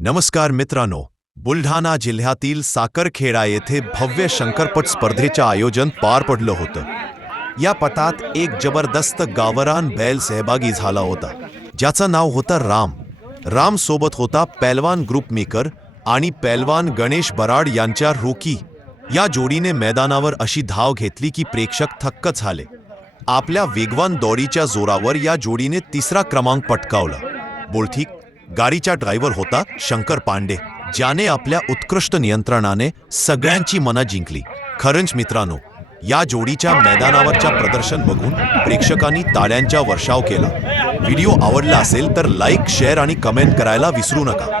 नमस्कार मित्रांनो बुलढाणा जिल्ह्यातील साखरखेडा येथे भव्य शंकरपट स्पर्धेचं आयोजन पार पडलं होतं. या पटात एक जबरदस्त गावरान बैल सहभागी झाला होता ज्याचं नाव होतं राम. राम सोबत होता पैलवान ग्रुप मेकर आणि पैलवान गणेश बराड यांच्या रोकी या जोडीने मैदानावर अशी धाव घेतली की प्रेक्षक थक्क झाले. आपल्या वेगवान दौडीच्या जोरावर या जोडीने तिसरा क्रमांक पटकावला. बोलठीक गाडीचा ड्रायव्हर होता शंकर पांडे ज्याने आपल्या उत्कृष्ट नियंत्रणाने सगळ्यांची मनं जिंकली. खरंच मित्रांनो या जोडीच्या मैदानावरच्या प्रदर्शन बघून प्रेक्षकांनी ताड्यांचा वर्षाव केला. व्हिडिओ आवडला असेल तर लाईक शेअर आणि कमेंट करायला विसरू नका.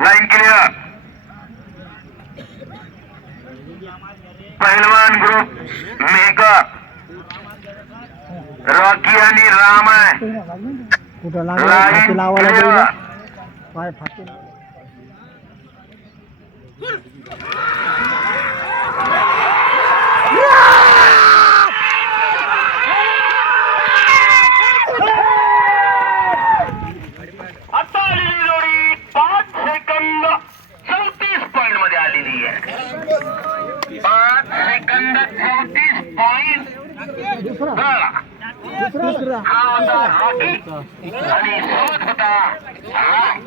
लाईन क्लिअर पहिलवान ग्रुप मेकर रॉकी आणि राम आहे. पाय फाटे पाच सेकंद चौतीस पॉइंट हा होता रॉकी आणि सोबत होता राम.